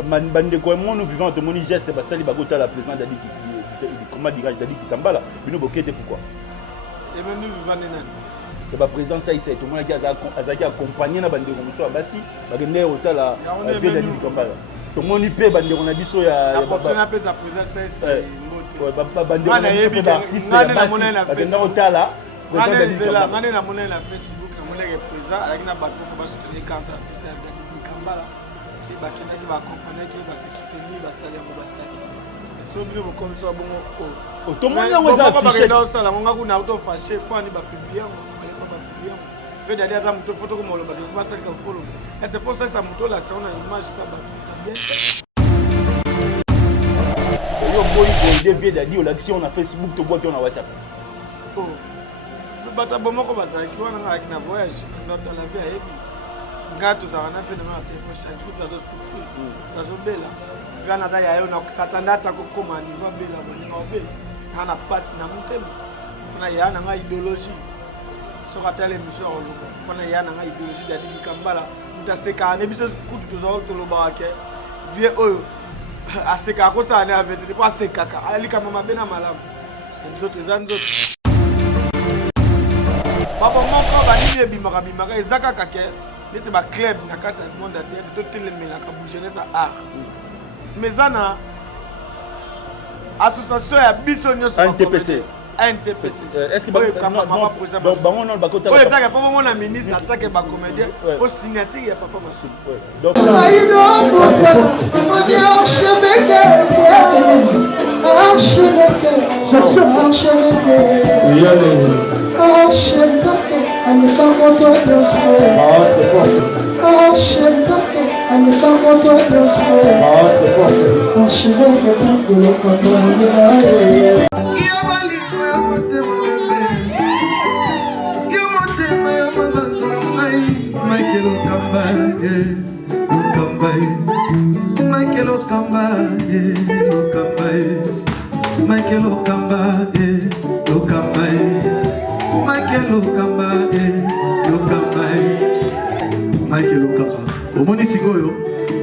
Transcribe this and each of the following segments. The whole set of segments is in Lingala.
bandeko nous vivons de mon geste basali bagota la président Dadi comment dirais-je Dadi Kitambala bino bokete pourquoi et même nous vivons nani le président ça c'est tout le monde qui a accompagné na bandeko muso basi bagende hôtel la vie Dadi Kitambala tout le monde peut bandeko na biso ya baba na pesa président ça c'est bandeko na biso artiste bagende hôtel la président Dadi Kitambala ngane na mona na Facebook na mona que président avec na bato faut pas soutenir quand artiste Dadi Kitambala qui bakendaki bacompanaki basoutenir basali yango basali so bino bokomisa bongo otomoni yango eza affiché osala ngo ngaku na auto fâché kwani bapiblie yango fallait pas bapiblie yango ve dali ata moto foto ko moloba ke basalika follow et c'est pour ça ça moto lakisa on a image pas bapisa bien yo boyi ko ide vie dali l'action na Facebook to boki on na WhatsApp bata bomoko bazalaki wana ngaki na voyage dans la vie ayebi ngato za wana fait na téléphone chaque jour ça souffrir ça bela vana ta yayo na satanda ta ko koma niveau bela bani na bela ana passe na mutema na yana nga idéologie so katale mission oluko kona yana nga idéologie Dadi Kitambala mutaseka ne biso kutu to loba ke vie oyo aseka ko sa ne avese de pas sekaka ali kama mabena malamu biso tezanzo papa moko bani bimaka ezaka kake c'est ma club na kata du monde entier to telemela ka jeunesse art mais ana association ya biso nyoso NTPC est-ce que bango non bakota oui ça pas mon ministre attaque ba comédien faut signature ya papa Massou donc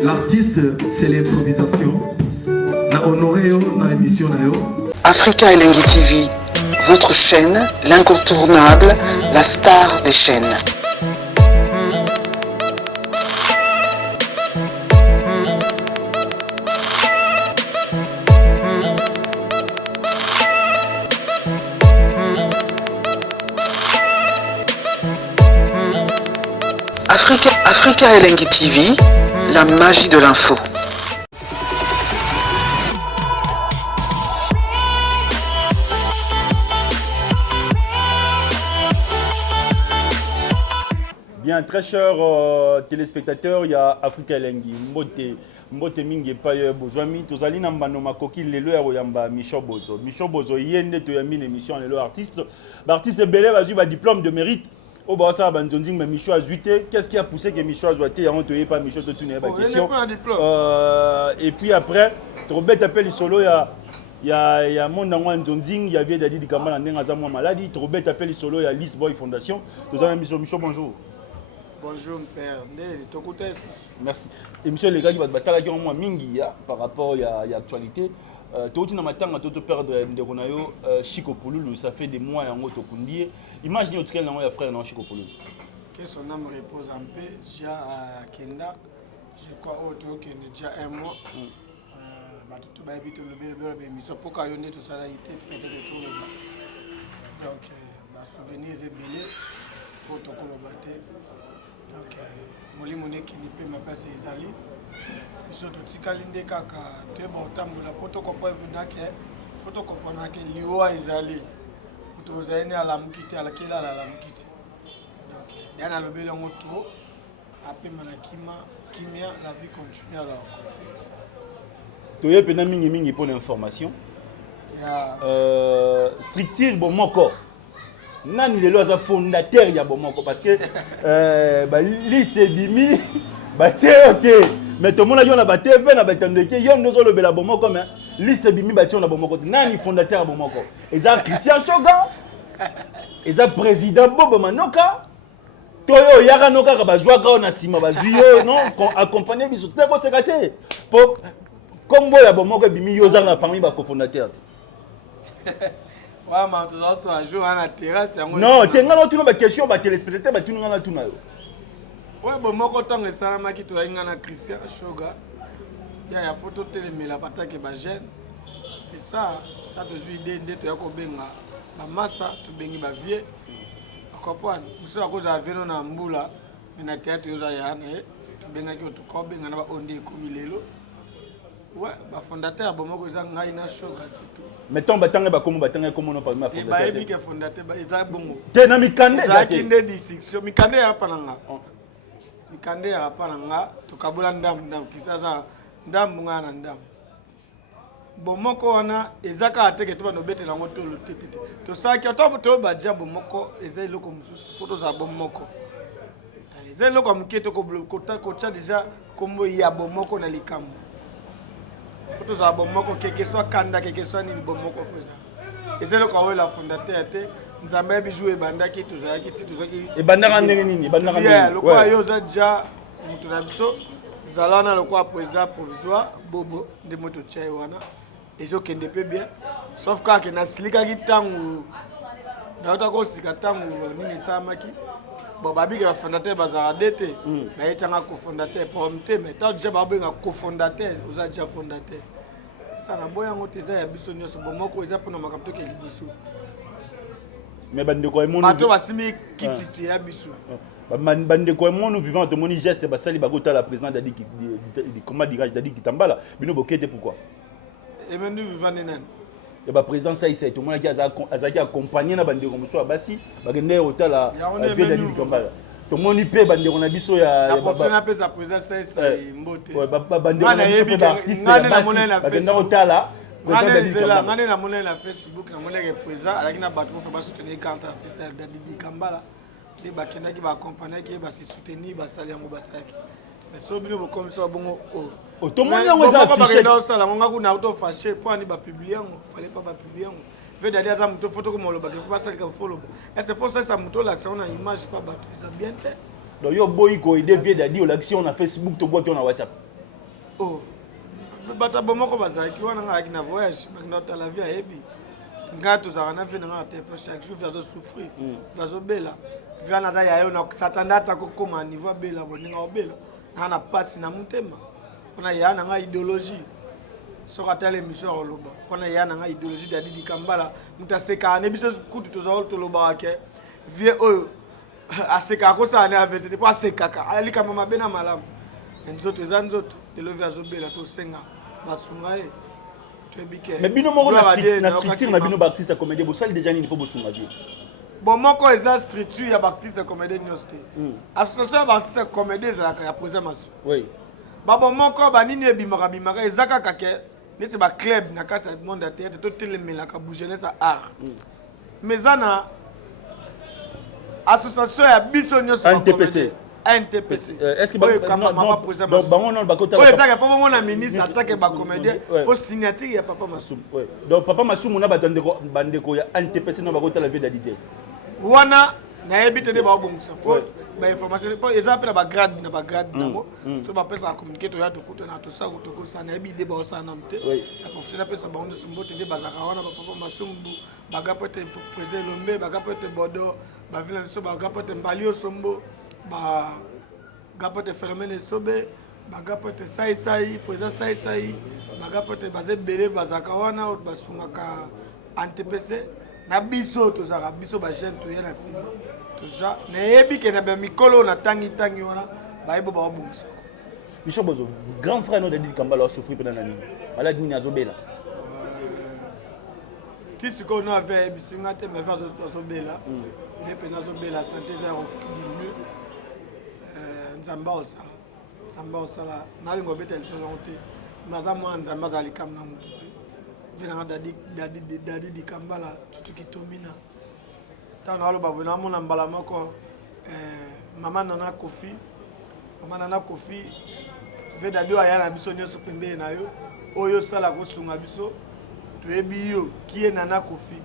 l'artiste, c'est l'improvisation. Na honoré dans l'émission. Africa Elengi TV, votre chaîne, l'incontournable, la star des chaînes. Africa Elengi TV, la magie de l'info. Bien, très chers téléspectateurs, il y a Africa Elengi, Mbote mingi pa bozwami tozali na mbano makoki lelo ya royamba Michel Bozo yende to yamine émission lelo artiste belé bazui ba diplôme de mérite. Oh bah ça bah Nzonzing mais Michaud a zuité. Qu'est-ce qui a poussé que Michaud a zuité? On te pas Michaud te tourner pas question. Et puis après, trop bête appelle les solo il y a mon dans Nzonzing, il y avait Dadi Kitambala ndenga za moi maladie. Trop bête appelle les solo il y a List Boy Fondation. Nous avons Michaud bonjour. Bonjour père. Merci. Et monsieur les gars qui va battre qui moi mingi par rapport à actualité. Tout na matanga to perdre ndeko na yo Chico Pululu, ça fait des mois yango to kundie. Imaginez autre na ya frère na Chico Pululu. Que son âme repose en paix, déjà à Kenda. Je crois auto que déjà un mois. Bah tout ba habite le bel mais ça pour kayonde tout ça là été fait de tout le bas. Donc bah souvenir est belé pour to ko baté. Donc moli moné qui ni peut ma place ezali. Surtout tikali nde kaka te botambola poto comprendre que poto comprendre que liwa ezali utozali ala mukiti ala kila ala mukiti donc yana lobelo ngotro apema na kimia la vie continue alors toye pena mingi pour l'information structure bomoko nani lelo aza fondateur ya bomoko parce que ba liste bimi ba tete mais tout le monde a dit on a battu TV, on a battu ndeke, yo ndozo le bela bomoko mais liste bimi bati on a bomoko. Nani fondateur bomoko? Eza Christian Shoga, eza président Bobo Manoka, toyo yaka no kaka bazwa ka na sima bazuyo non accompagner biso te ko sekate po kombo ya bomoko bimi yoza na parmi ba cofondateur Ouais, mais tu dois se jouer à la terrasse. Non, tu as une question, tu as téléspectateur, tu as tout. Ouais, bon, moi, quand on ça, je suis un Christian Shoga. Il y a une photo de la patate qui est jeune. C'est ça. Ça te joue idée de te benga. La masse, tu bengi ba vieux. Tu comprends? Vous savez que j'avais un amboula, mais na théâtre yo za yana, tu benga ki tu ko benga na ba onde komi lelo. Ouais, ba fondateur bon moko za ngai na Shoga c'est tout. Mettons batanga ba komo batanga komo no pa ma fondateur. Ba ebi ke fondateur ba eza bongo. Te na mikande za kinde dissection. Mikande ya pananga. Mikande ya pananga to kabula ndam kisaza ndam ngana ndam. Bomoko wana ezaka ateke to bano betela ngoto lo tete. To saki to ba dia bomoko eza iloko mususu foto za bomoko. Eza iloko mketo ko ko cha déjà kombo ya bomoko na likambo. Foto za bomoko keke soit kanda keke soit ni bomoko feza. Eza iloko awela fondateur te nzambe bi jouer bandaki to za ki to za ki e bandaka ndenge nini bandaka ndenge. Loko ayo za dia mutu na biso zalana loko président provisoire bobo de moto chai wana. Ezo kende pe bien sauf que na silika ki tangu na ota ko sika tangu nini samaki bon babi ka fondateur bazara dete na etanga ko fondateur pomte mais ta déjà ba benga ko fondateur oza déjà fondateur ça na boya ngote za ya biso nyoso bomoko eza pona makamto ke libiso mais bande ko emono bato basimi kititi ya biso bande ko emono vivant to moni geste basali bagota la président dadi di comment dirage dadi kitambala bino bokete pourquoi et maintenant vivant nenan et ba président ça ici tout le monde qui a accompagné na bande ko muso basi bagende hôtel vie dadi kitambala to moni pe bande ko na biso ya na pe sa président ça mbote bande ko na biso pe artiste basi bagende hôtel ngane na mona na Facebook na mona ke président alaki na bato fa ba soutenir quand artiste dadi kitambala de bakenda ki ba accompagner ki ba se soutenir ba sali yango ba saki mais so bino comme ça bongo o to moni yango za affiché na sala ngonga ku na auto fâché pour ani ba publier yango fallait pas ba publier yango veut dire ata muto photo ko molo ba ke pas sali ka follow est faut ça muto la action na image pas ba ça bien te donc yo boy ko ide vie dadi l'action na Facebook to boki na WhatsApp oh bata bomoko bazaki wana ngaki na voyage bakina la vie ebi ngato za na fe na te chaque jour vazo souffrir vazo bela vana da yayo na satanda ta kokoma niveau bela boninga obela na passe na mutema ona yana nga idéologie soka tele mission oloba ona yana nga idéologie dadi dikambala mutaseka ne biso kutu to za to loba ke vie oyo aseka ko sa na avese po aseka ka ali kama mabena malamu nzoto zanzoto de lo via zobela to senga basunga e tebike mais bino moko na structure na bino ba artiste comédien bo sali déjà ni po bosunga vie bon moko eza structure ya ba artiste comédien nyoste association ba artiste comédien za ya présent masu oui babo moko ba nini ebimaka ezaka kake nese ba club na kata monde ya théâtre to telemela ka bouger sa art mais zana association ya biso nyoso NTPC est-ce que bango non bakota oui ça papa mon ministre attaque ba comédien faut signature ya papa Masum oui donc papa Masum na bandeko ya NTPC na bakota la vie d'idée wana na ebite de ba bongisa faut ba information pour exemple ba grade nango to ba pesa communiquer to ya to kuto na to sa to ko sa na ebide ba sa na mte la profiter na pesa ba on sumbote de bazaka wana ba papa Masum ba gapote président Lombe ba gapote Bodo ba vile so ba gapote Mbalio Sombo ba gapote phénomène sobe ba gapote sai président sai ba gapote bazé belé bazaka wana basungaka NTPC na biso to zaka biso ba jeune to yela sima to ça na yebi ke na ba mikolo na tangi wana ba yebo ba obungisa Michel Bozo grand frère no de Didi Kambala a souffrir pendant la nuit malade ni azobela ti siko no ave bisinga te me vazo azobela ve pena azobela santé zero diminue nzamba osala nalingo beta lisolo te maza mwa nzamba azali kam na mutu te venanga dadi dikambala tutu kitomina ntango naloba boye namona mbala moko mama nana kofi ve dadi oyo aya na biso nyonso pembeni na yo oyo osala kosunga biso toyebi yo kie nana kofi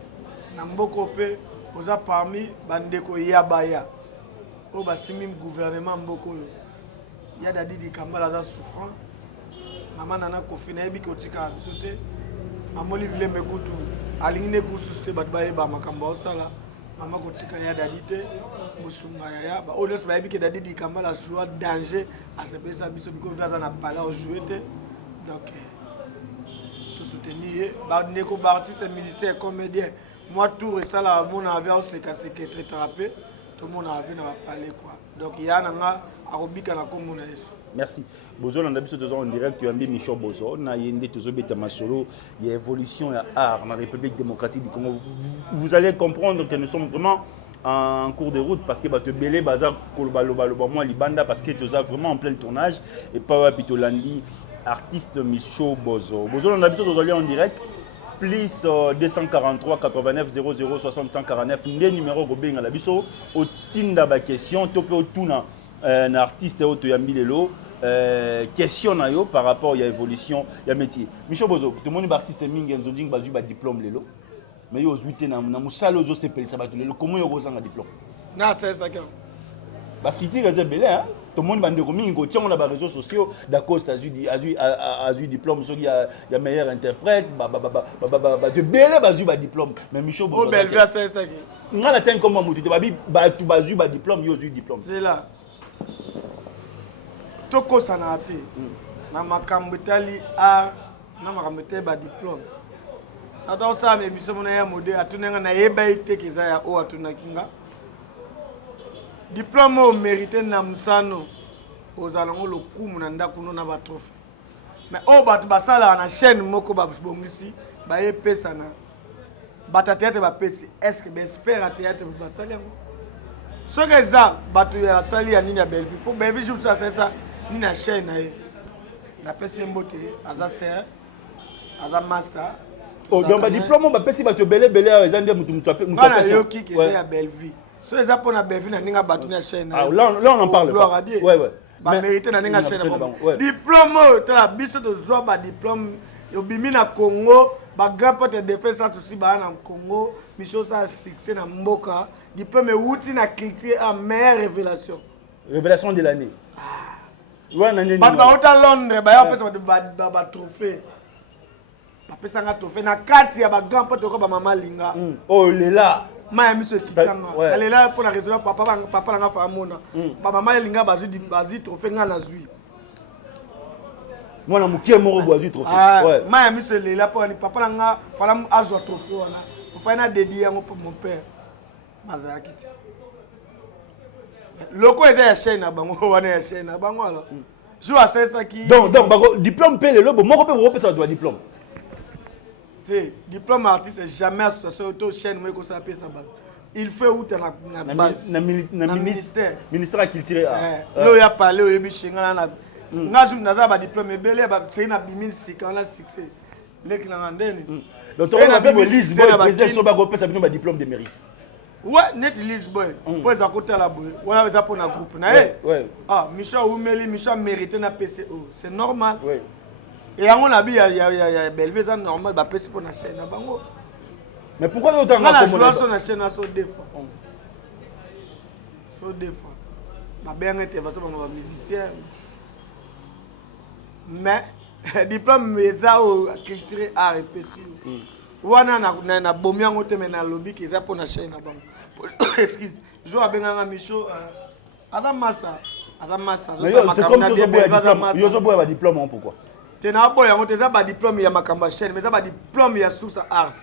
na mboko mpe oza parmi bandeko yabaya au basimi gouvernement mboko ya dadi di kambala za souffrant maman nana kofi na yebi kotika sote amoli vile mekutu alingine kususte batbaye ba makamba osala mama kotika ya dadi te musunga ya ba olos ba yebi ke dadi di kambala soit danger à se pesa biso biko vaza na pala au jouer te donc tout soutenir ba neko ba artiste musicien comédien moi tout ça là mon avait aussi cassé qui très thérapie tout le monde avait na parler quoi donc il y a nanga arobika na komona yesu. Merci. Bozo, on a vu ce en direct, tu as mis Michel Bozo, on a yende tozo beta masolo, il y a évolution, il y a art dans la République démocratique du Congo. Vous allez comprendre que nous sommes vraiment en cours de route parce que bah te belé bazar kolobaloba moi libanda parce que tu es vraiment en plein tournage et pas pitolandi artiste Michel Bozo. Bozo, on a vu ce en direct. Plus 243 89 00 60 149 ndé numéro gobenga la biso au tinda ba question topé au tuna un artiste auto ya milelo question na yo par rapport à l'évolution ya métier Michel Bozo tout le monde est artiste mingi nzonjing bazu ba diplôme lelo mais yo zuité na musalo zo se pelisa ba lelo comment yo bozanga diplôme na c'est ça que parce qu'il tire les belé hein tout le monde bande ko mingi ko tiens on a ba réseaux sociaux d'accord azu diplôme so il y a meilleur interprète de belé bazu ba diplôme mais Michel Bozo oh belle vie c'est ça que ngala ten comme mutu te babi ba tu bazu ba diplôme yo zu diplôme c'est là toko sanate na makambo tali a na makambo te ba diplôme ata ça mais biso mona ya mode atunenga na yeba ite kiza ya o atunakinga diplôme au mérité na musano ozalango lokumu na ndakuno na ba trophée mais o batu basala na chaîne moko ba bongisi ba yepesa na bata théâtre ba pesi est-ce que espère théâtre ba salango ce que ça batu ya sali ya nini ya Belleville pour Belleville joue ça c'est ça ni na chaîne na pesi mbote aza sœur aza master oh donc ba diplôme ba pesi ba to belé ezande mutu apé mutu apé yo ki ke ya Belleville so eza pona Belleville na ninga batu na chaîne là on en parle ouais ba mérité na ninga chaîne diplôme tala biso to zoba diplôme yo bimi na Congo ba grand porte de défense aussi ba na Congo micho ça succès na mboka diplôme outi na culture à meilleure révélation de l'année ouais nani ba ota Londres ba ya pesa ba trophée ba pesa nga trophée na kati ya ba grand porte ko ba mama linga oh lela maya miso kitanga lela pour la raison papa nga fa mona ba mama linga bazi trophée nga na zui moi na mukie moko boazu trophée ouais maya miso lela pour ni papa nga fala azwa trophée wana faut na dédier yango pour mon père mazaki ti loko eza ya chaîne na bango wana ya chaîne na bango ala jo asesa ki donc bako diplôme pe lelo moko pe ko pesa doit diplôme te diplôme artiste jamais association auto chaîne moi ko sa pesa ba il fait où na base na ministère à culture yo ya parler yo bishinga na ngazu naza ba diplôme belé ba c'est na 2006 quand la succès lek na ndeni donc on a bien Lise Boy président so ba ko pesa bino ba diplôme de mérite ouais net Lise Boy pour za côté la boy wala za pour na groupe na ah Michel Oumeli Michel mérité na PCO c'est normal ouais et on a bien ya Belleville ça normal ba PC pour na chaîne na bango mais pourquoi autant na comme on na chaîne na so des fois ma bien intervention ba musicien mais diplôme meza au culture art et PC wana na bomiango te mais na lobby ki za pour na chaîne na bango excuse jo abenga Micho Adamasa c'est comme ça yo zo boya ba diplôme pourquoi tena boya ngo teza ba diplôme ya makamba chaîne mais ça ba diplôme ya source art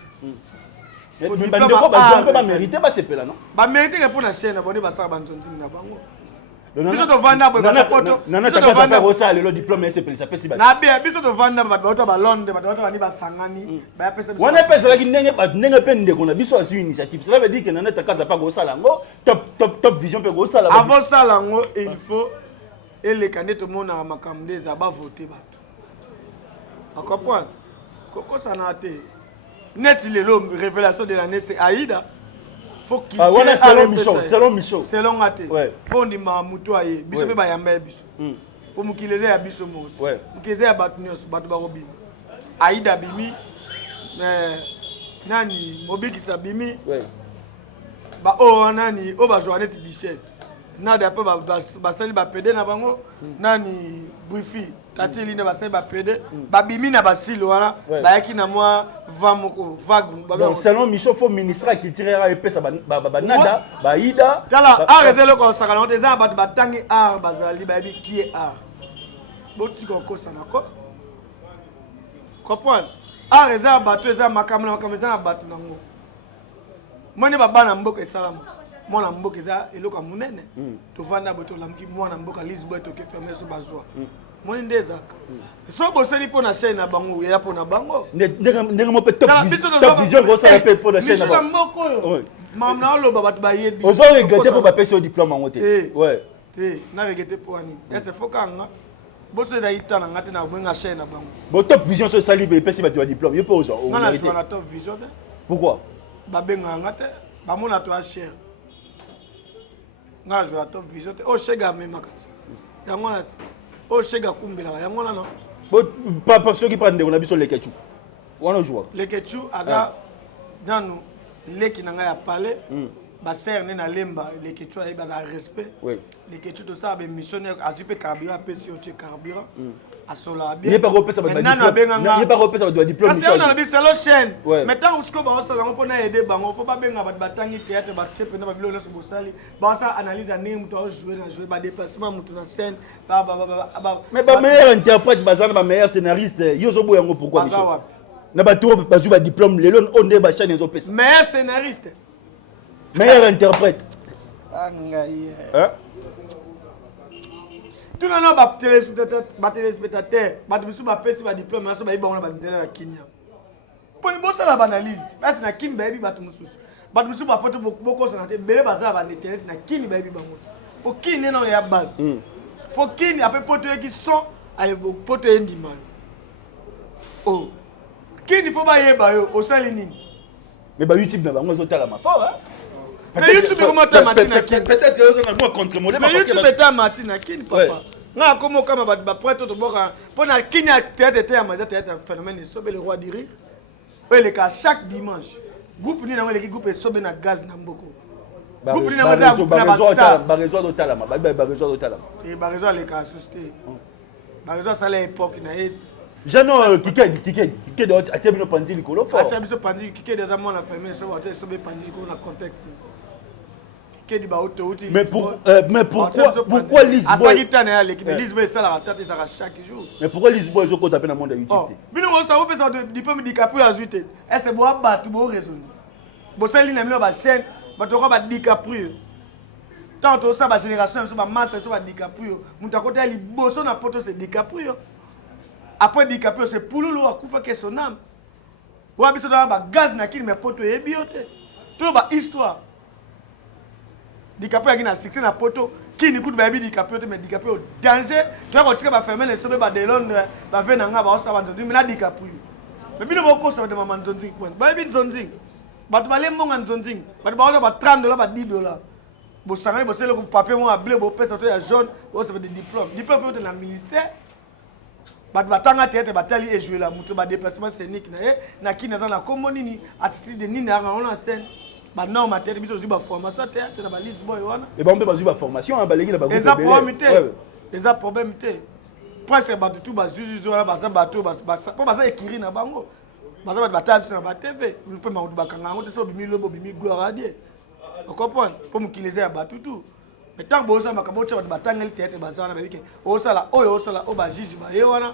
mais bandeko ba mérité ba sepela non ba mérité que pour na chaîne na boni ba sa ba nzonzi na bango biso to vanda boy ba poto biso to vanda rosa le diplôme sepela ça pesi ba na bien biso to vanda ba ota ba Londres ba ota ba ni ba sangani ba ya pesa wana pesa la ndenge pe ndeko na biso asu initiative ça veut dire que nana takaza pa go sala ngo top vision pe go sala avant sala ngo il faut et les candidats tout monde na makambo des aba voter ba à comprendre koko sanate net lelo révélation de l'année c'est Aïda faut qu'il wana selon Michel selon ate faut ndima mutu aye biso pe ba yamba biso pour mukileze ya biso moti mukileze ya batu nyos batu ba robimi Aïda bimi nani mobiki sabimi ba o nani o ba Joannette Duchesse nada après basali ba PD na bango nani Brifi tati line basali ba PD babimi na basilo wana bayaki na moi vague donc selon Michel faut ministre qui tirera épée ça nada baida tala a réservé ko sakala on eza ba batangi art bazali babi qui est art boti ko sana ko comprendre a réservé bato eza makamela makameza na bato nango moni babana mboka esalama mwana mboka eza eloko ya monene tovanda boto lamki mwana mboka Lisboa toke fermer so bazwa moni ndezaka so boseli po na chaîne na bango ya po na bango ndenge mo pe top vision ko ça pe po na chaîne na bango mboko yo mamna oloba bato bayebi ozo regretter po ba pesi au diplôme en côté ouais te na regretter po ani est fokanga boso da itana ngate na mwenga chaîne na bango bo top vision so sali be pesi bato ya diplôme yo po ozo on a na top vision pourquoi babenga ngate bamona to a cher nga jouer top vision o chega même makati yango na o chega kumbela yango na no pas ceux qui prennent on a biso lekechu wana jouer lekechu aga danu leki na nga ya palais ba ser ne na lemba lekechu ay ba respect lekechu to ça ba missionnaire azupe carburant pesi o che carburant asola bien. Il pas repéré ça va il pas repéré ça va diplôme. Parce qu'on a dit c'est la chaîne. Maintenant on se colle on ça on peut aider bango faut pas benga ba batangi théâtre ba tsepe na ba bilo leso bosali ba ça analyse année muto jouer ba déplacement muto na scène mais ba meilleur interprète bazana ba meilleur scénariste yozo boyango pourquoi Michel na ba tour ba ba diplôme lelo on de ba chaîne ezo pesa meilleur scénariste meilleur interprète hein tout le monde va téléspectateur, va pesi va diplôme, va ba on va nzela la Kenya. Pour une bonne analyse, là c'est na Kim baby ba tumususu. Ba tumususu ba poto boko ça na te bele baza ba l'intérêt na Kim baby ba moti. Pour Kim na ya base. Faut Kim après poto qui sont ay poto ndimana. Oh. Kim il faut ba yeba yo au sali nini. Mais ba YouTube na bango zotala ma fort hein. Mais YouTube comment ta matina peut-être que vous avez moi contre modèle parce que YouTube est ta matina Kim papa. Nga comme kama ba prêtre to boka pona Kenya théâtre ya maza théâtre phénomène sobe le roi diri. Le cas chaque dimanche groupe ni na wele ki groupe sobe na gaz na mboko. Groupe ni na maza ba réseau d'hôtel ma ba réseau d'hôtel. Et ba réseau le cas susté. Ba réseau ça l'époque na e Jano kike de atebino pandi likolo fort. Atebino pandi kike de zaman la famille sobe pandi ko na contexte. Mais pourquoi Lisboa Lisboa ça la tête ça chaque jour. Mais pourquoi Lisboa ils ont tapé dans le monde de YouTube? Bino ça vous pesa diplôme DiCaprio azuite. Est-ce boa batu bo raisonner. Bo sali na milo ba chaîne, ba to ba DiCaprio. Tant to ça ba génération ça ba masse ça ba DiCaprio. Muta kota liboso na poto c'est DiCaprio. Après DiCaprio c'est Pouloulou akufa ke son âme. Wa biso da ba gaz na kini me poto e biote. Tout ba histoire. DiCaprio a succès na poto qui n'écoute baby DiCaprio mais DiCaprio danger tu vas continuer à fermer les sobe ba de Londres ba venir nga ba osa banzo mais na DiCaprio mais bino boko ça de maman nzonzi point baby nzonzi ba to bale mbonga nzonzi ba ba ba $30 ba $10 bo sanga bo sele ko papier mo bleu bo pesa to ya jaune bo ça de diplôme peut na ministère ba tanga tête ba tali et jouer la moto ba déplacement scénique na ki na za na komonini attitude de nini on en scène. Bah non, ma tête, biso zuba formation théâtre na ba Lisboa wana. Et ba on peut pas zuba formation hein balegi na ba groupe. Les problèmes les problèmes té. Presque ba tout ba zuzu wana ba za bato ba po ba za ekiri na bango. Ba za ba tabs na ba TV. Nous peut ma ba kanga ngo te so bimi lobo bimi gloire à Dieu. Vous comprenez? Pour me kiliser ya ba tout. Mais tant bo ça makabo tsa ba tangeli théâtre ba za wana ba bike. O sala o ba jiji ba ye wana.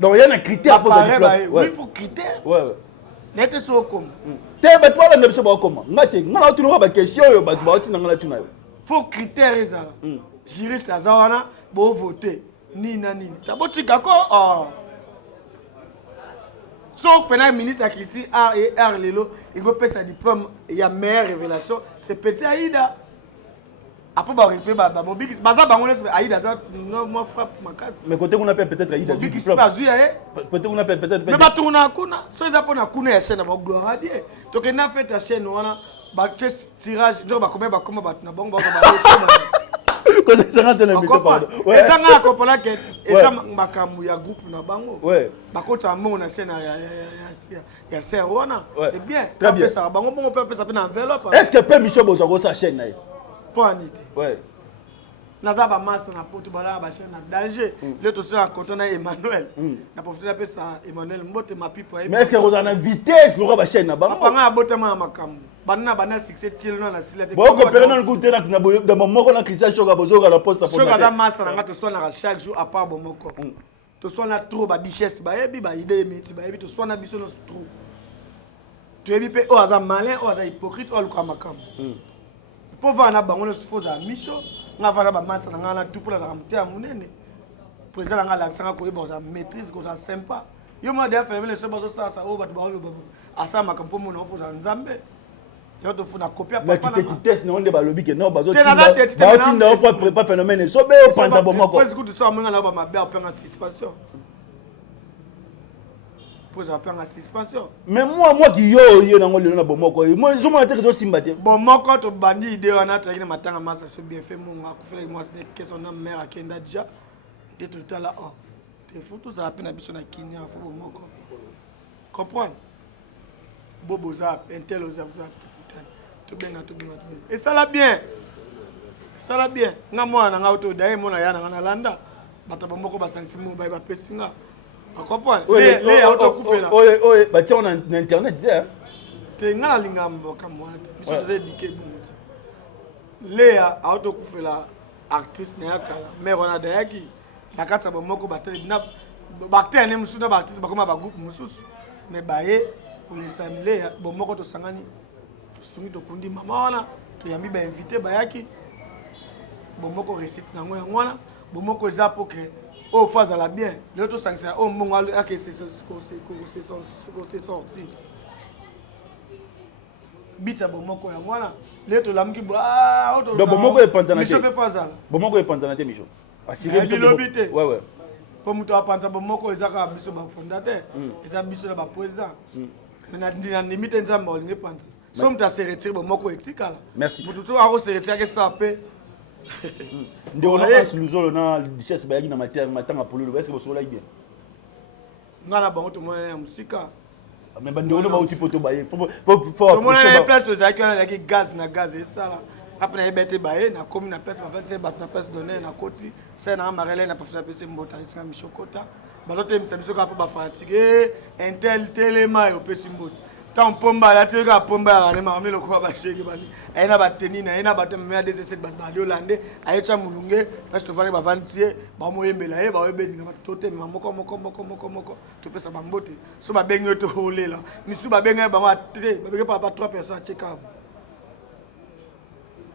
Donc il y a un critère pour ça. Oui, il faut critère. Ouais. N'était so comme. Te bat wala ne biso ba comment. Ngate ngala tu no ba question yo bat ba tu ngala tu na yo. Faut critère ça. Juriste azawana bo voter ni na ni. Tabotika ko so pena ministre critique art lelo il go pesa diplôme il y a meilleure révélation c'est petit Aïda. Après ba récupérer ba mobile baza bango Aïda ça non moi frappe ma casse. Mais côté on appelle peut-être Aïda du diplôme. Peut-être on appelle peut-être. Mais ba tourna kuna so ils appellent na kuna ya chaîne ba gloire à Dieu. To que na fait ta chaîne wana ba tirage donc ba comment ba na bango ba quand ça rentre dans l'émission pardon. Ouais. Ça nga comprendre que ça makambu ya groupe na bango. Ouais. Ba kota mo na chaîne ya Serwana. C'est bien. Très bien. Ça bango bon peut ça na enveloppe. Est-ce que peut Michel Bozo sa chaîne là? Point n'était. Ouais. Naza ba masse na poto bala ba chaîne na danger. Le to sur content na Emmanuel. Na profiter appeler ça Emmanuel Mbote ma pipo. Mais est-ce que vous en avez vitesse le ba chaîne na ba? Papa nga bote ma makambo. Bana succès til na sila de. Bon ko pere na goûter na dans moko na Christian Choka bozoka la poste pour. Choka da masse na ngato so na chaque jour à part bomoko. To so na trop ba richesse ba yebi ba idée miti ba yebi to so na biso no trop. Tu yebi pe o aza malin o aza hypocrite o luka makambo. Pour voir na bango no sufoza micho. Nga vana ba massa na ngana tout pour la ramter à munene président nga l'accent ko yeba sa maîtrise ko sa sympa yo ma dia faire les choses ça o ba ba lo ba asa makampo mo no fo za nzambe yo to funa copia papa na ki test na onde ba lobi ke non ba zo tinda pas phénomène so be panta bomoko parce que tu so amenga na ba mabe a penga suspension pour ça penga suspension mais moi qui yo na ngolo na bomoko moi zo mo te do simbate bomoko to bandi idée wana to na matanga massa so bien fait mon akufela moi c'est question na mère akenda déjà de tout le temps là oh te faut tout ça peine biso na kinya fo bomoko comprendre bobo za intel za to benga et ça la bien nga mwana nga auto dai mona yana na landa bata bomoko basansi mo ba pesinga. Comprendre? Les autocoupés. Oui, bah tiens, on a internet, hein. Tu es là, je suis éduqué. Les autocoupés là, artistes, mais on a des qui, la carte de moko batterie, bactéries, ne moussou, artistes, comme un groupe moussou, mais baé pour les samedi, bon moko to sangani, to sumi to kundi maman na, to yami ba invité bayaki, bon moko récite na ngwana, bon moko zapo que oh, phase à la bien. L'autre sanction, oh, mon gars, c'est sorti. Bita bomoko ya mwana. L'autre l'homme qui boit. Ah, autre. Donc bomoko est pantanate. Micho peut faire ça. Bomoko est pantanate, Micho. Assuré Micho. Ouais, ouais. Comme tu as pensé bomoko, ils ont biso ba fondateur. Ils ont biso ba président. Mais na limite nzamba on ne panta. Somme ta se retire bomoko etikala. Merci. Mututu a se retire que ça peut. On a pas sous na richesse bayaki na matière matanga pour le est-ce que vous soyez bien ngana bango to mona musika mais bande on ba uti poto baye faut approcher ba place to zaki on a gaz na gaz et ça après na bete baye na comme na place va faire bat na place donner na koti c'est na marele na pas faire pese mbota isinga michokota bazote misabiso ka pa ba fatigue intel telema yo pese mbota tant pomba la tika pomba la ma amelo ko ba sheki bali ayina bateni na ayina batem me adc7 ba hollandais ayecha mulunge na stofani ba vantie ba moyembela e ba webeni na tote moko to pesa ba mbote so ba bengi to holela misu ba bengi ba wa tre ba bengi pa 3 personnes check up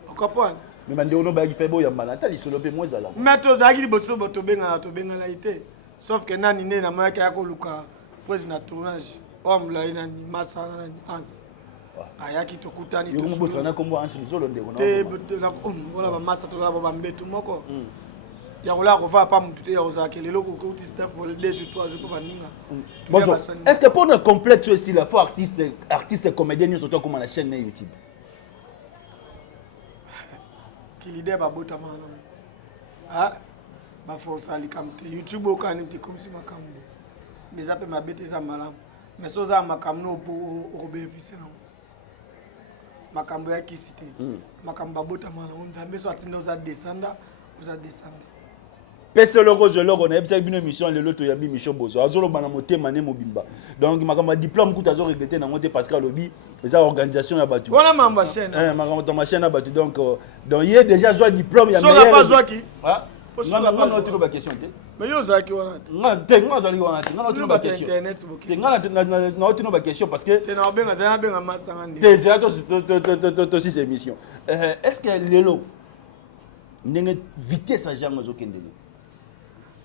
okapon mais bande ono ba ki fait bo ya malata li solo pe moi zala mais to zaki boso to benga la ité sauf que nani ne na maka ya ko luka président tournage homme là il a ni massa na ni ans ayaki to kutani to so na kombo ans zolo ndeko na wala ba massa to ba mbetu moko ya kola ko va pas mutu te ya ozake lelo ko kuti staff pour 2 jours 3 jours pas ninga bon est-ce que pour ne complète ce style faut artiste comédien surtout comme la chaîne YouTube qui l'idée ba bota mana ah ba force ali kamte YouTube okani te comme si makambo mais après ma bête ça malam mais so za makamno pour bénéficier non makambo ya kisité makambo bota mana on tambe so atinda za descendre pese logo je logo na ebisa bino émission le loto ya bi Micho Bozo azolo bana motema ne mobimba donc makambo diplôme kuta zo regretter na ngote parce que lobi eza organisation ya batu voilà mamba chaîne makambo ta machine ya batu donc il y a déjà soit diplôme ya meilleur so pas zo ki ah nga pas notre ba question te mais yo za ki wana nga te nga za li wana te nga notre ba question internet te nga na notre ba question parce que te na benga za benga masanga ndi te za to si émission est-ce que lelo ndenge vitesse à jango zo kendele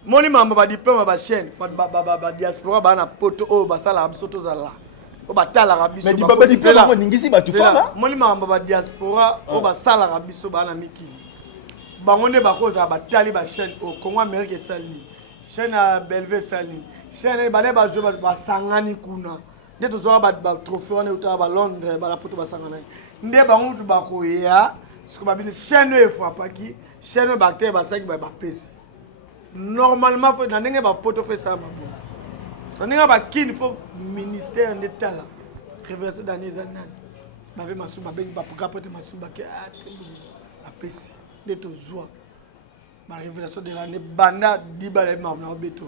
moni mamba ba diplôme ba chaîne ba diaspora ba na poto o ba sala bisoto zala o ba tala rabiso mais ba diplôme ko ningisi ba tu fama moni mamba ba diaspora o ba sala rabiso ba na miki bangonde ba koza ba tali ba chaîne au Congo Amérique sali chaîne à Bellevue sali chaîne ba ne ba jo ba sangani kuna nde to zo ba trophée on uta ba Londres ba la poto ba sangana nde bango tu ba ko ya siko ba bini chaîne e fa pa ki chaîne ba te ba saki ba pesi normalement faut ndenge ba poto fait ça mabo ça ndenge ba kin faut ministère d'état là reverser dans les années ba ve masuba ben ba pour capoter masuba ke apesi nde tozwa barévélation de l'année banda diba le mam na beto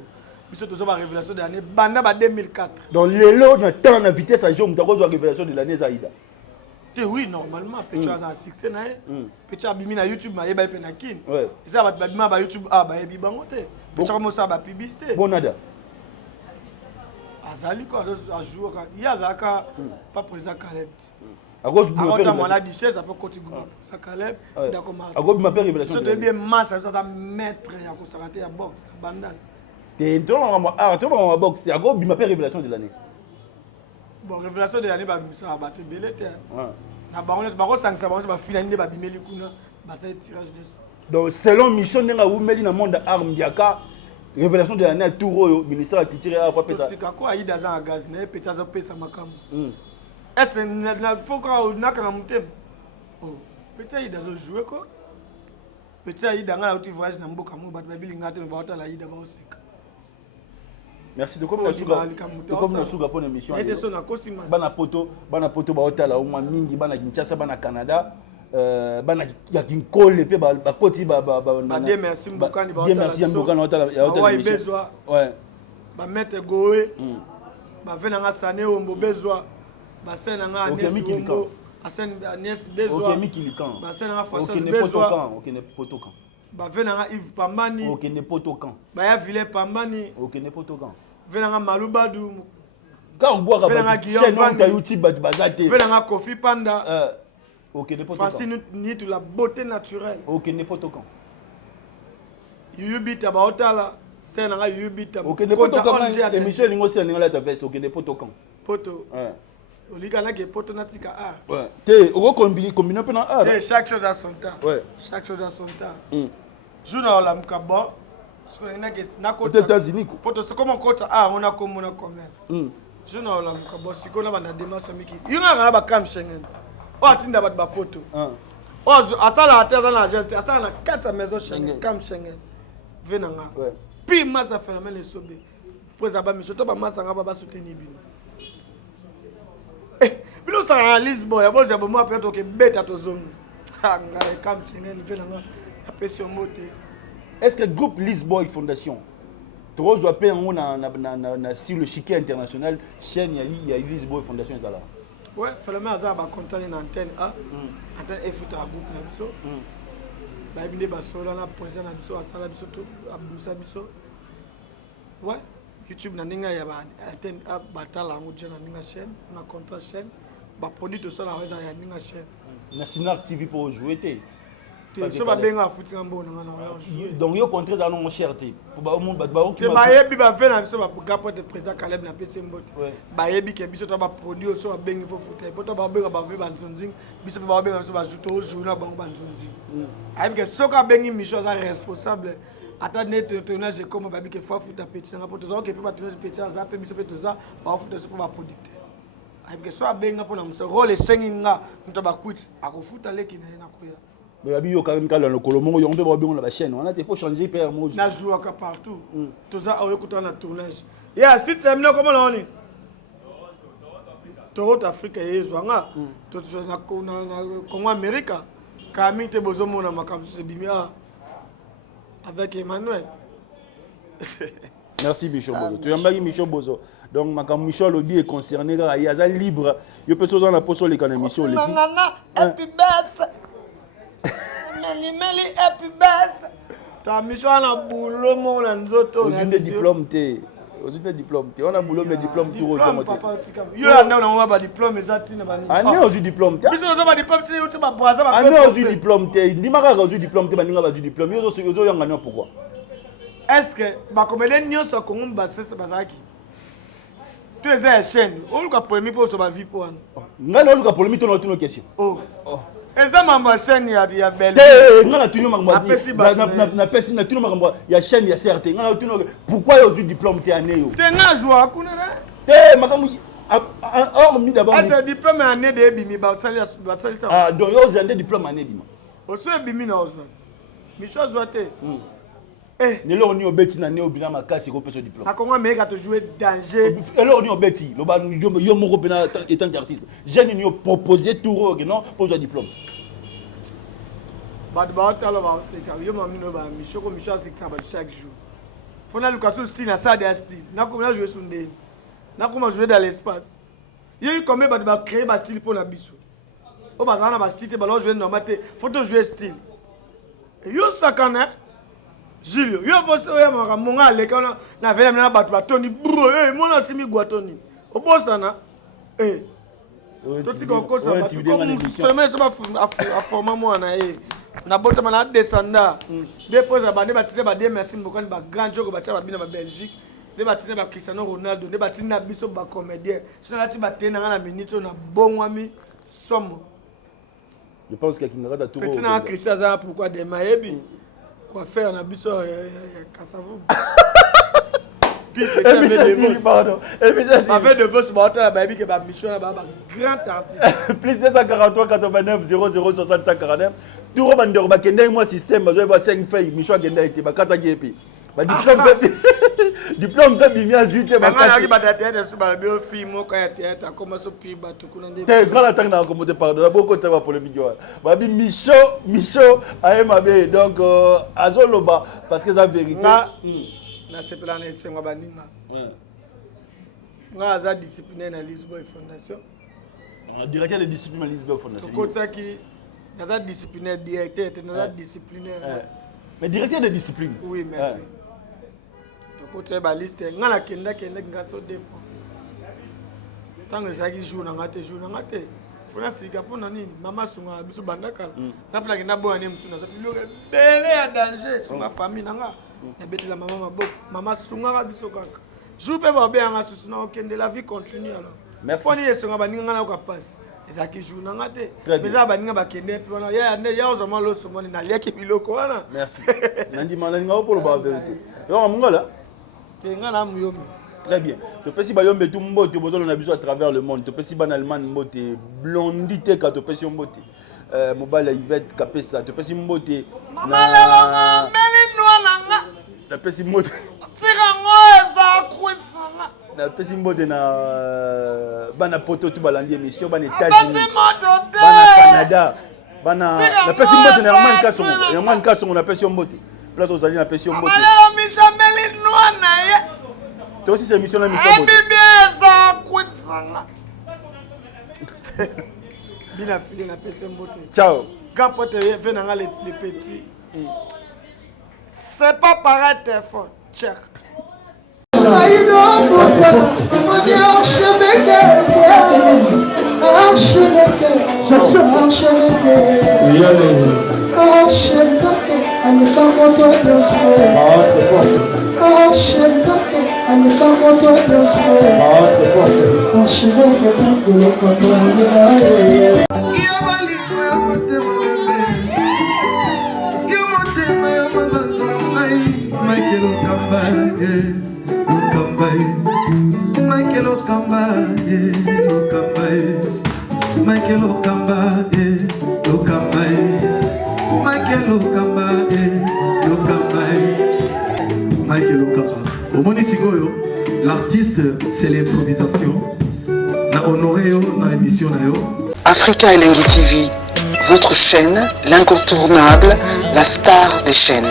biso tozwa barévélation de l'année banda ba 2004 donc lelo na temps na vitesse à jeu mutakozwa révélation de l'année zaïda. Oui, normalement, petit a succès na petit abimi na YouTube ma yeba pe na kin. Ouais. Ça ba babima ba YouTube ah ba yebi bango te. Petit comme ça ba publicité. Bonada. Azali ko a jouer ka ya zaka pas président Caleb. À cause de mon la 16 ça peut continuer. Ça Caleb d'accord. À cause de ma révélation. Ça devient bien masse ça maître ya ko sarate ya boxe bandal. T'es dans ma boxe, à cause de ma révélation de l'année. Bon, révélation de l'année, ça va battre belé. Na bango bango sang ça bango ba finaliser ba bimeli kuna ba ça tirage de. Donc selon mission nenga umeli na monde arme biaka révélation de l'année touro ministère a tiré à fois pesa. C'est quoi aida za gaz na petit za pesa makamu. Est-ce na faut ka na kana mutem. Oh, petit aida zo jouer ko. Petit aida ngala uti voyage na mboka mo ba bilinga te ba otala aida ba osika. Merci de comme la souga pour l'émission. Bana poto ba hotala au moins mingi bana Kinshasa bana Canada bana ya kinkole pe ba koti ba merci mbokani ba hotala. Merci mbokani hotala ya hotala. Ouais besoin. Ouais. Ba mettre goé. Ba vena nga sané ombo besoin. Ba sena nga Agnès Ombo. Asen Agnès besoin. OK Mikilikan. Ba sena nga François besoin. OK ne potokan. Ba venanga Yves Pambani. OK ne potokan. Ba ya Ville Pambani. OK ne potokan. Venanga Malubadu. Quand on boit venanga Guillaume ta YouTube bazate. Venanga Kofi Panda. OK ne potokan. Facile ni tout la beauté naturelle. OK ne potokan. Yubita ba otala. C'est nanga Yubita. OK ne potokan. Émission lingo c'est lingo la ta veste OK ne potokan. Poto. Olika na ke poto natika ah. Ouais. Té on combiner pe na ah. Chaque chose à son temps. Ouais. Chaque chose à son temps. Jouna la mkabo. Aux États-Unis. Poto c'est comment coach ah on a comme on a commerce. Jouna la mkabo siko na bana démarche miki. Yunga na ba kam Schengen. O atinda ba poto. O atala atala na geste atala na 4 maisons Schengen kam Schengen. Venanga. Ouais. Puis masa phénomène les sobe. Poza ba miso to ba masa ngaba ba soutenir bino. Bilo sa Lisbonne ya boza bo mo apeto ke beta to zone. Ah ngai kam Schengen venanga. Apesi mote. Est-ce que le groupe Lisboy Fondation, tu vois, sur le chiquet international, chaîne, il y a Lisboy Fondation. Oui, il fallait avoir une antenne A, antenne F, un groupe. Il y a un président oui, YouTube, il y a une antenne A, une chaîne, un contrat chaîne, un produit tout ça, il y a une chaîne. National TV pour jouer. Donc il y a contrat dans nos chertés. Pour monde que bayebi ba fait na biso ba capote président Caleb na PC Mbote. Bayebi ke biso to ba produit so ba bengi fo futa. Poto ba benga ba ve ba nzonzi, biso ba benga so ba juto jouna bango ba nzonzi. Ayebi ke soka bengi mission za responsable. Ata net tournage comme ba bi ke fo futa petit na poto zo ke pe ba tournage petit za pe biso pe to za ba futa so ba producteur. Ayebi ke so benga pona mso role senginga mto ba quit akofuta leki na koya. Il y a quand même le Colombo, il y a la chaîne. Il faut changer père. On a joué partout. Tout ça, on écoute le tournage. Il y a 6 semaines, comment on est Toronto Afrique, il y a Congo Amérique. Camille, tu as besoin de mon avec Emmanuel. Merci Michel Bozo. Tu as Michel Bozo. Donc, Michel Lobby est concerné. Il y a libre. Il y a personne qui a posé les émissions. Meli epi bas. Ta mission na boulot mon nzoto na diplôme té. Aujourd'hui diplôme té. On a boulot mais diplôme tout au temps. Yo là on ba diplôme ezati na bani. Ah non aujourd'hui diplôme té. Biso na ba diplôme té yo ba boisa ba. Ah non aujourd'hui diplôme té. Ni maka aujourd'hui diplôme té baninga ba diplôme. Yo yanga nyo pourquoi? Est-ce que ba comédien nyonso ko ngumba sese bazaki? Tu es un chaîne. On ka premier pour so ba vie pour. Ngalo luka premier to na tuno question. Oh. Eza mama chaîne ya belle. Ngala tunyo makamba. Na pesi na tunyo makamba. Ya chaîne ya certes. Ngala tunyo pourquoi yo diplôme té année yo? Té na joie kuna na. Té makamu or mi d'abord. Est-ce diplôme année de bimi ba sali ça. Ah donc yo zande diplôme année bima. O so bimi na ozot. Mi cho zote. Nelo oni obeti na ne obina makasi ko peso diplôme. Akongo Amérique a joué danger. Elo oni obeti lo ba yo moko pena étant artiste. Jeune ni proposer tout non pour le diplôme. bato baotala baseka yo mamino bamishoko misho asekisa bato chaque jour fo naluka so style na sade ya style nakoma jouer sur ndeni nakoma jouer dans l'espace yei combien bato bacréer bastyle mpo na biso oyo bazala na bastyle te baloo jouer normal te fo to jouer style yo sakana Julio yo vosi oyo yamaka monga aleka na vele na bato batoni bro mona simi gwatoni obosana totika okosa bato seulement so baforma mwana na botama na descenda deposa bande batine bade merci mbokani ba grand joko batia babina ba Belgique de batine ba Cristiano Ronaldo de batine na biso ba comédien sina lati batena na minute na bongwami somo. Je pense qu'il y a un tour. Petit na Cristiano za pourquoi de maebi quoi faire na biso kasavo. Pardon. Avec de vos sports la baby que ba mission là ba grand artiste. Plus 243 89 00 65 49. Tout rebandeur ba kende moi système ba 5 feuilles mission kende été ba kata gepi. Ba diplôme pe bimia zuite ba kata. Ba théâtre sur ba bio film ko ya théâtre comment so pi ba tout kuna ndé. T'es grand la tang na commenter pardon. La beaucoup de polémique wa. Ba bi Micho AMAB donc azoloba parce que ça vérité. Na sepela na esengo baninga nga aza disciplinaire na Lisboa Fondation directeur de discipline à Lisboa Fondation kokotaki naza disciplinaire directeur te naza disciplinaire mais directeur de discipline oui merci tokotaki ba liste nga na kenda nga so defo tango ezalaki jour na nga te fona sika mpona nini mama sunga biso bandakala nga mpe nakenda boya ne mosu naza biloko ebele ya danger sunga famille na nga nabetela mama maboko mama sungaka biso kaka jour mpe babeyanga susu na okende la vie continue alors mponi esonga baninga nga nayoka pasi ezalaki jour na nga te eza baninga bakende mpe wana ya ozama loso moni naliaki biloko wana merci nandima nalinga opoloba vérité yoka mongola te nga na muyomi. Très bien. Tu peux si bayombe tout mbote bozolo na biso à travers le monde. Tu peux si ban Allemagne mbote blondité ka to peux si mbote. Mobile Yvette Kapesa. Tu peux si mbote mama la melino nanga. Tu peux si mbote. Tira ngoza kwesanga. Na peux si mbote na bana poto tu balandi émission ban États-Unis. Bana Canada. Bana na peux si mbote na Herman Kasongo. Herman Kasongo na peux si mbote. Place aux alliés na peux si mbote. Mama la melino na ye. Tu aussi c'est émission la mission. Bina filé la personne beauté. Ciao. Quand pote vient les petits. C'est pas pareil téléphone. Check. L'artiste, c'est l'improvisation. Na honoré dans l'émission. Africa Elengi TV, votre chaîne, l'incontournable, la star des chaînes.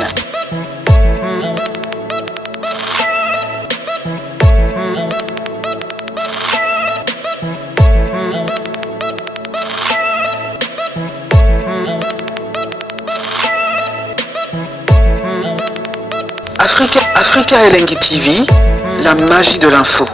Africa Elengi TV, la magie de l'info.